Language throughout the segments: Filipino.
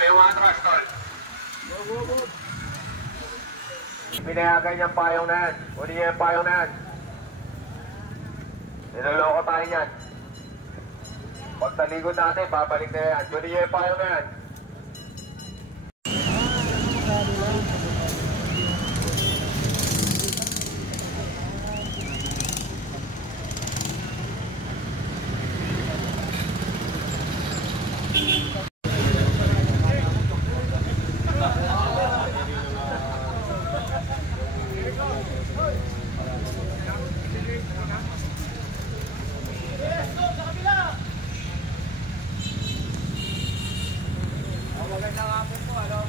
may umatras, tol. Pinayagan niyang payong na yan. Uli niya yung payong na yan. Niloloko tayo yan. Pag talikod natin, babalik na yan. Uli niya yung payong na yan. Magandang hapon po, ano?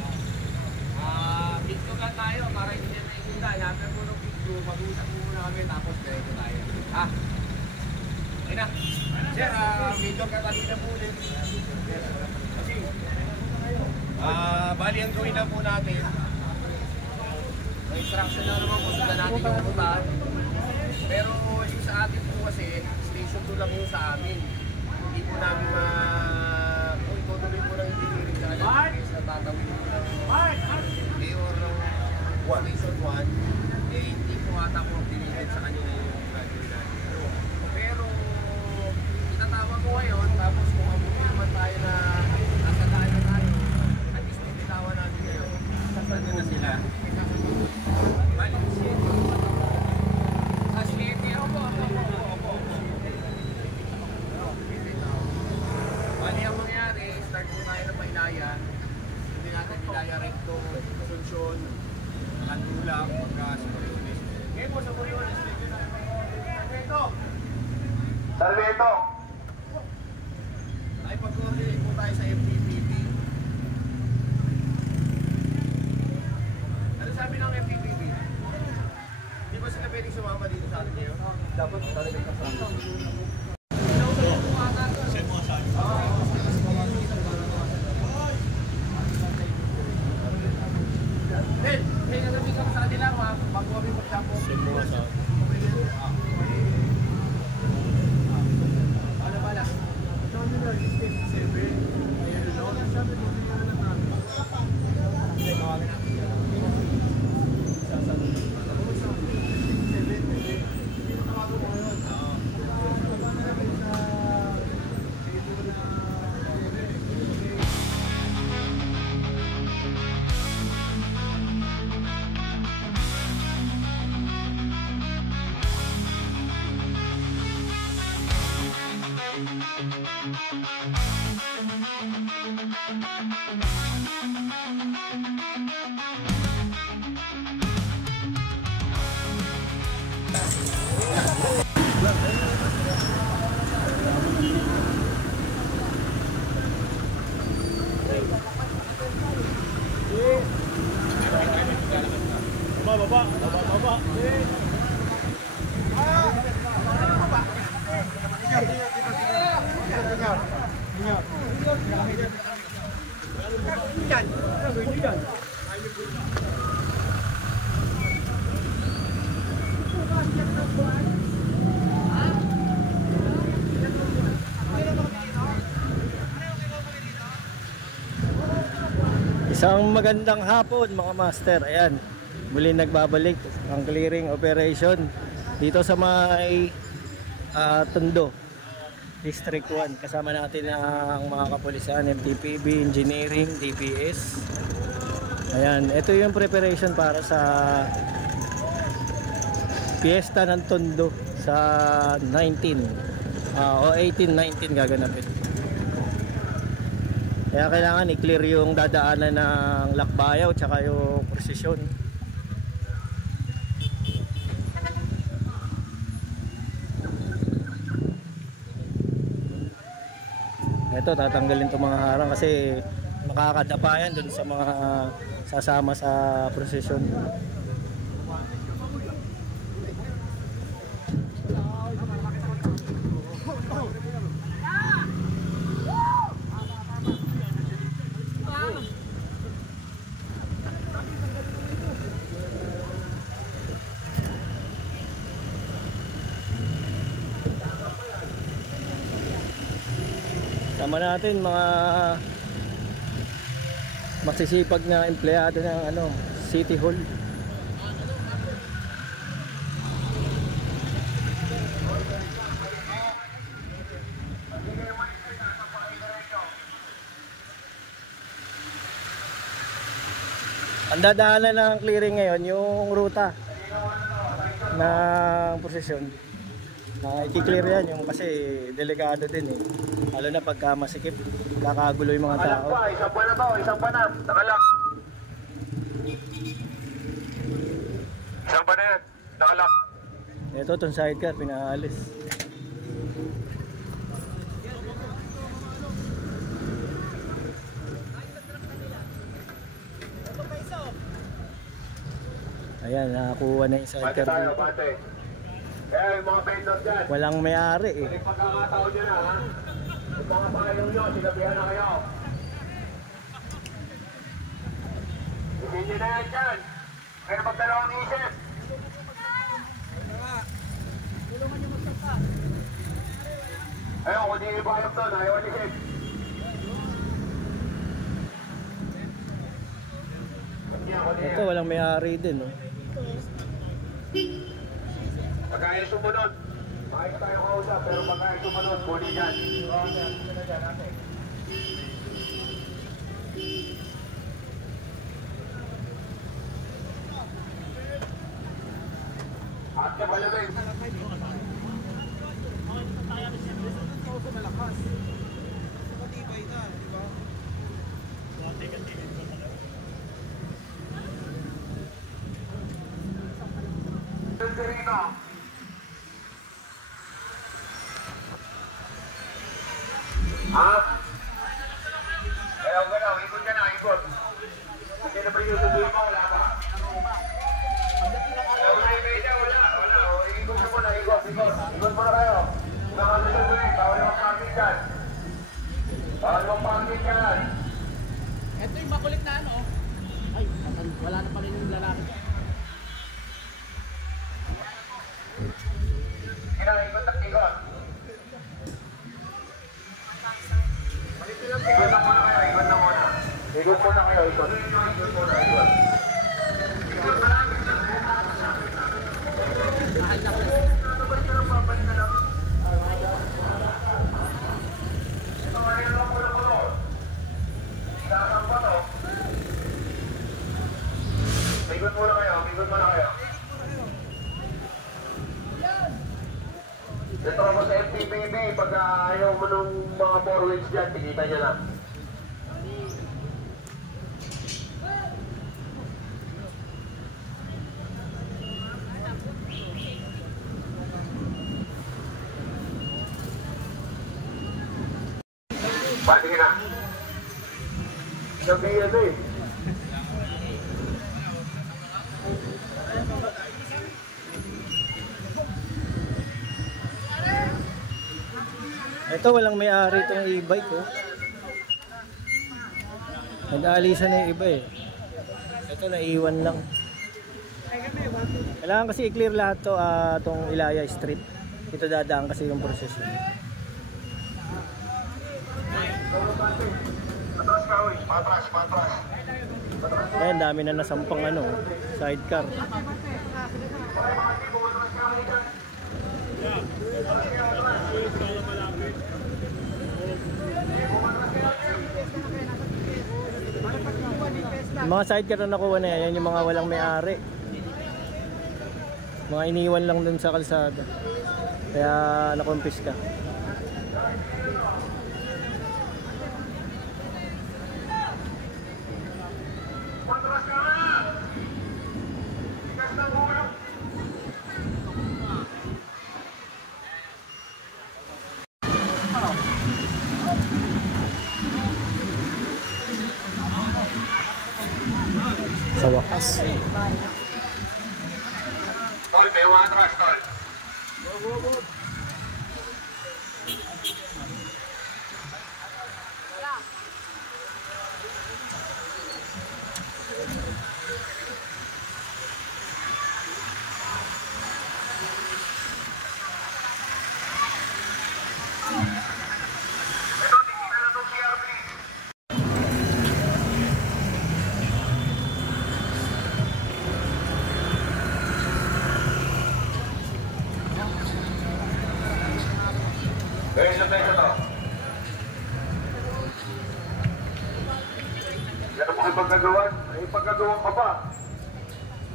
Video ka tayo para hindi na naikita. Yaman po ng video, mag-uusap muna kami tapos ganito tayo. Ha? Okay na. Sir, video ka kanina po ulit. Kasi, bali ang gawin na po natin. May instruction na naman po sila natin yung puntahan. Pero yung sa atin po kasi, station 2 lang yung sa amin. Hindi po namin kung itutuloy po ng engineering sa alam na tatawin po ng mayor ng station 1, hindi po ata po pinigil sa kanila yung gagawin natin. Pero itatama ko ngayon, tapos kung mabuti naman tayo na nasa daan na tayo, at least nititawan natin ngayon. Saan na sila? Bali, sa City, opo. Bali ang mangyari, start po tayo ng Maynaya. Hindi natin Maynaya Recto, Asunsyon, Kandula, Pagka-Sumariulis. Ngayon po sa Sumariulis, medyo na Sarveto! Sarveto! Ay pag-coordinate po tayo sa FPPP. Ano sabi ng FPPP? Di ba sila pwedeng sumama dito sa atin ngayon? Dapat talaga kasama. Hey, nalamin ka sa kanila, mag-uwi mo siya po. Ano ba lang? Sabi na, 7. Ayun doon. Sabi mo, hindi na naman. Hindi, kawagin natin. Sasabi. Ano sa 7? Hindi na tawago mo yun. Baba. Isang magandang hapon mga master. Ayan, muli nagbabalik ang clearing operation dito sa may Tondo District 1. Kasama natin ang mga kapulisan, MTPB, Engineering, DPS. Ayan, ito yung preparation para sa Fiesta ng Tondo sa 19 o 18-19 gaganapin. Kaya kailangan i-clear yung dadaanan ng Lakbayaw tsaka yung prosesyon. Ito, tatanggalin itong mga harang kasi makakadapayan dun sa mga sasama sa prosesyon. Sama natin mga masisipag na empleyado ng ano, City Hall. Ang dadaanan ng clearing ngayon yung ruta ng prosesyon. I-clear yan yung kasi delikado din eh. Lalo na pagka masikip, kakagulo yung mga tao. Isang pa na to, isang pa na. Nakalak. Isang pa na yan. Nakalak. Ito itong sidecar, pinaalis. Ayan, nakakuha na yung Bate sidecar tayo, dito. bate. Kaya yung mga vendor dyan. Walang may-ari eh. Yung pagkakataon nyo na, ha? Yung mga payong nyo, sinabihan na kayo. Hindi nyo na yan dyan. Kaya magdalawang isip. Ayun, kung di ibayok doon, ayaw isip. Ito, walang may-ari din. Oh. Pagkaya sumunod, maayos tayo kausap, pero pagkaya sumunod, huli dyan. At ka malamig. Rito. Ha? Galaw, galaw. Ikot ka na, ikot. Hindi na ba yung subuhin mo? Wala ka. Wala, wala. Ikot na muna, ikot. Ikot muna kayo. Baka susubuhin. Bawal yung parking dyan. Bawal yung parking dyan. Ito yung makulit na ano. Ay, wala na pa rin yung lalaki. Ikot na, ikot. Ikot na muna kayo, ikot na muna. Ikot muna kayo, ikot. Ikot muna, ikot. Ikot muna kayo, ikot muna kayo. Dito ako sa FTPB, pag ayaw mo nung mga 4 wheels dyan, tikita nyo lang. Pati ka na. Sabihin ano eh. Ito, walang may-ari itong e-bike oh. Nag-aalisan na yung iba eh. Ito, naiwan lang. Kailangan kasi i-clear lahat to itong Ilaya Street. Ito dadaan kasi yung prosesyon. Patras. Ayan, dami na nasampang ano, sidecar. Yung mga sidecar na nakuha na yan, yung mga walang may-ari. Mga iniwan lang dun sa kalsada. Kaya nakumpiska. Sa wakas. Tol, may atras, tol.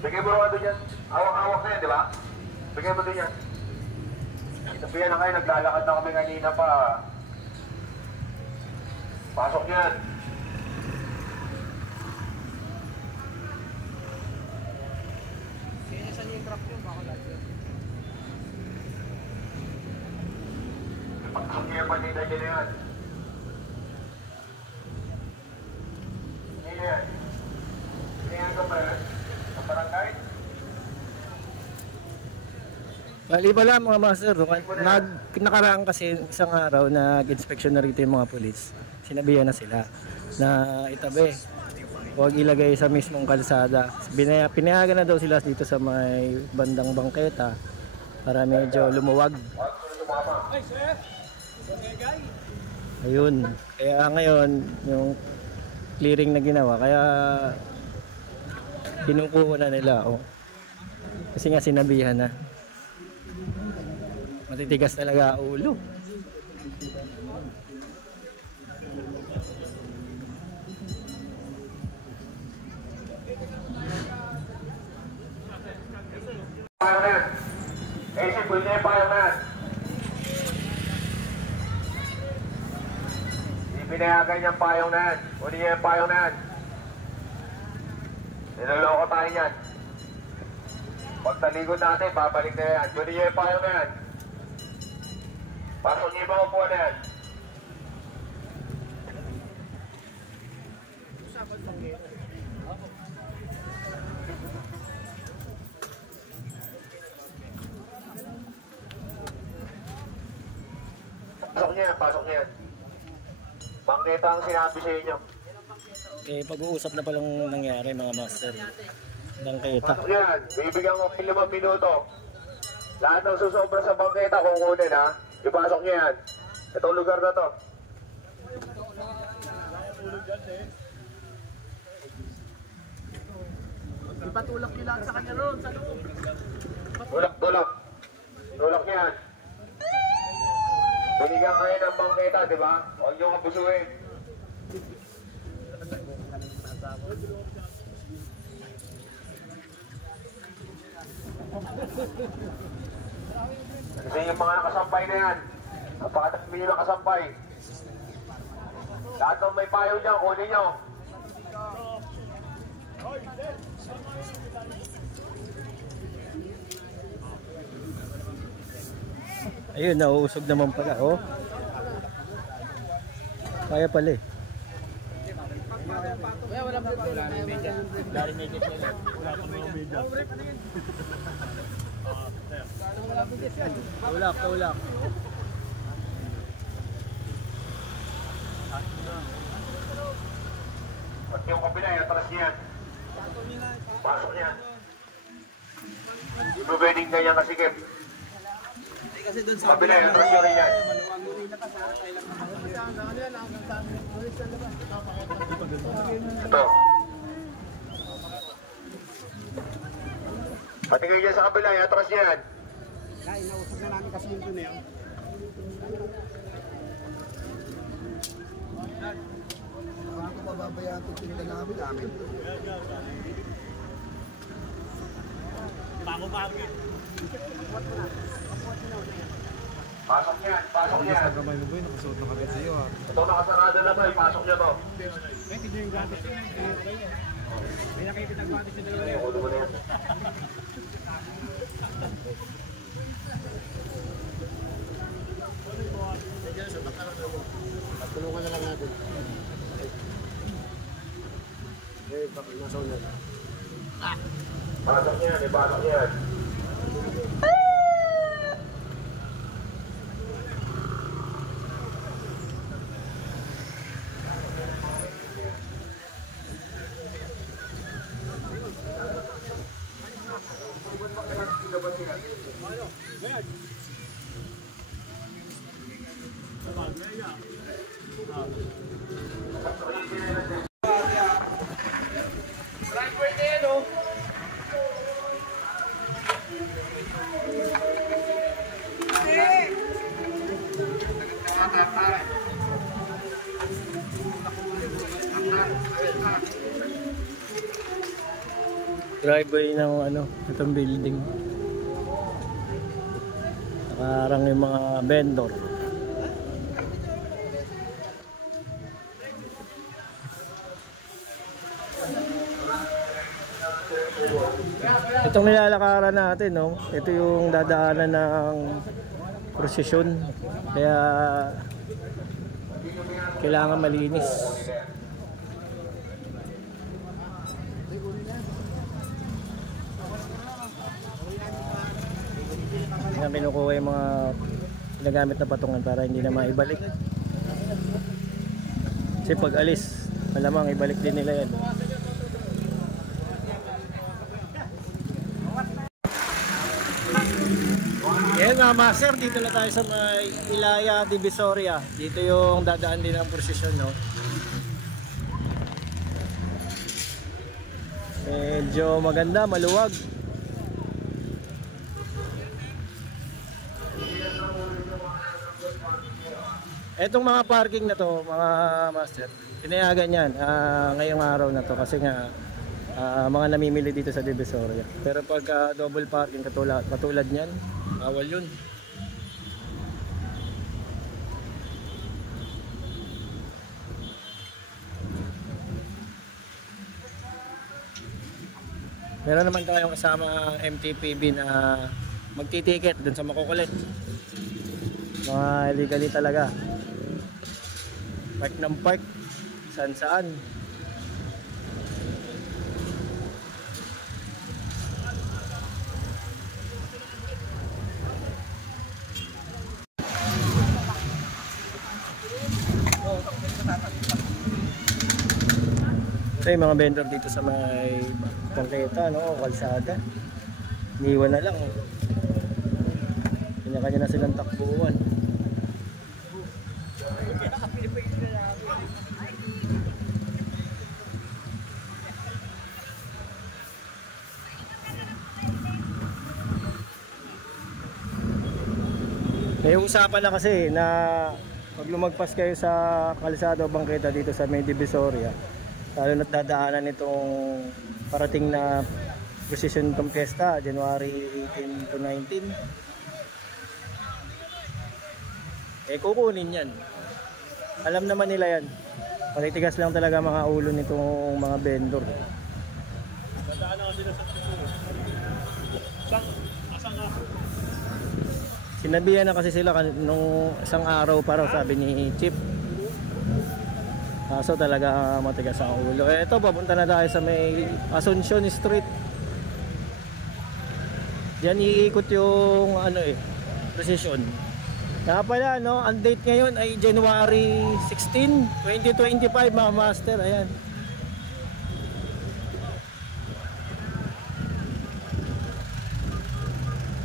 Bigay mo naman doon yan. Awak-awak na yan, di ba? Bigay mo doon yan. Sabihan na kayo, naglalakad na kami kanina pa. Pasok yan. Saan yung truck nyo? Baka lahat yun. Pasok niya, panita niya na yan. Hindi yan. Hindi yan ka ba yan? Ang barangay? Bali pala mga master, nakaraan kasi isang araw nag-inspection na rito yung mga polis. Sinabihan na sila na itabi, huwag ilagay sa mismong kalsada. Pinayagan na daw sila dito sa may bandang bangketa para medyo lumuwag. Ayun, kaya ngayon yung clearing na ginawa, kaya kinukuha na nila. Oh. Kasi nga sinabihan na. Matitigas talaga ulo. Payong na yan. Eh, si Pwede yung payong na yan. Pinayagan niyang payong na yan. Uli niya yung payong na yan. Niloloko tayo yan. Pag taligod natin, babalik na yan. Uli niya yung payong na yan. Pasok niyo ba upuan na yan? Pasok niya yan, pasok niya yan. Bangketa ang sinabi sa inyo. Eh, pag-uusap na palang nangyari mga master. Bangketa. Pasok yan, bibigyan ko 5 minuto. Lahat ng susobra sa bangketa kukunin ha. Ipasok niya yan. Itong lugar na to. Ipatulak nyo lang sa kanya ron, sa loob. Tulak. Tulak niya yan. Binigyan kayo ng bangketa, di ba? Huwag niyo kapusuin. Kasi yung mga nakasampay na yan, napakatami nyo nakasampay. Lahat ng may payo dyan, kunin nyo. Ayun, nauusog naman pala, oh. Kaya pala eh. Wala nang media. Dari media pa lang. Wala pa mga media. Tulak. Pag yung kabila, atras niyan. Pasok niyan. Hindi mo pwedeng ganyan kasikip. Kasi doon sa Kabila, atras nyo rin yan. Ito. Pati kayo dyan sa kabila, atras niyan. Kaya inausap na namin kasi yung doon eh. Ako pababayaan itong tinila namin. Pasok niyan. Kamay mo ba yun? Nakasuot na kagad sa'yo ha. Ito nakasarado na ba, pasok niya to. Hindi yung gratis yun. May nakikita ang gratis yun. Yung ulo mo na yan. Tulungan na lang natin. Nasa ulan. Pasok niyan, pasok niyan. driveway ng ano, itong building. Nakarang yung mga vendor. Itong nilalakaran natin, no? Ito yung dadaanan ng prosesyon. Kaya kailangan malinis. Yan, kinukuha yung mga ginagamit na patungan para hindi na maibalik. Kasi pag alis, malamang ibalik din nila yan. Yan mga master, dito na tayo sa may Ilaya Divisoria. Dito yung dadaan din ang prosesyon, no? Medyo maganda, maluwag. Etong mga parking na to, mga master, pinayagan yan ngayong araw na to kasi nga mga namimili dito sa Divisoria. Pero pag double parking katulad niyan, bawal yun. Meron naman tayong kasama MTPB na magtitiket dun sa makukulit. Mga illegally talaga. Park ng park, saan. Ito yung mga vendor dito sa may bangketa, no? Kalsada. Iniwan na lang. Kanya-kanya na silang takbuhan. May usapan na kasi na pag lumagpas kayo sa kalsada o bangketa dito sa may Divisoria, lalo na't dadaanan itong parating na prosesyon itong piyesta, January 18 to 19. Kukunin yan. Alam naman nila yan. Palitigas lang talaga mga ulo nitong mga vendor. Sinabihan na kasi sila nung isang araw para, sabi ni Chief. Kaso talaga matigas ang ulo. Ito, papunta na tayo sa may Asuncion Street. Diyan iikot yung prosesyon. Kaya pala, no, ang date ngayon ay January 16, 2025 mga master. Ayan.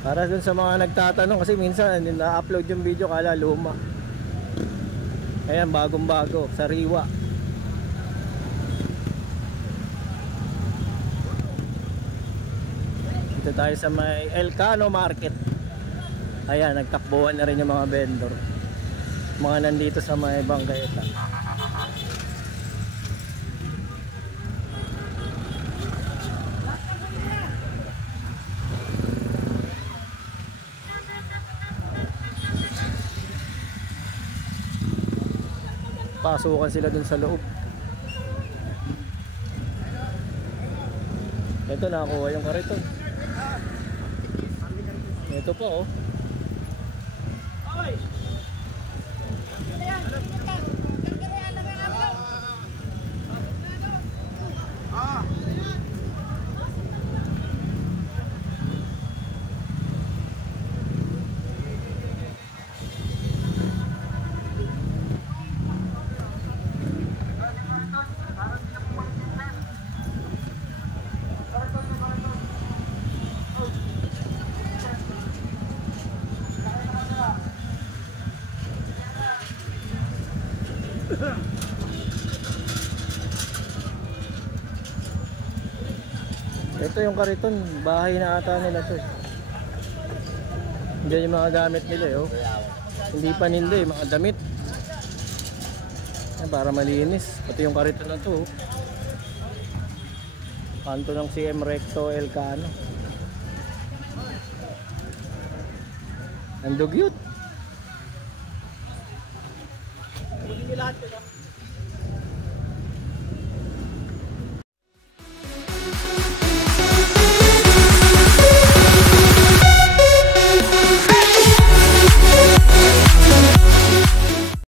Para dun sa mga nagtatanong, kasi minsan na-upload yung video kala luma. Ayan, bagong bago, sariwa. Dito tayo sa may Elcano Market. Ayan, nagtakbuhan na rin yung mga vendor. Mga nandito sa may bangketa. Pasukan sila dun sa loob. Ito, nakakuha yung kariton. Ito pa, oh. Ito yung kariton, bahay na ata nila to. Hindi yung mga gamit nila, oh. Hindi pa nila, mga damit. Para malinis, pati yung kariton na to, oh. Kanto ng CM Recto Elcano. Ang dugyot. Hindi lahat ko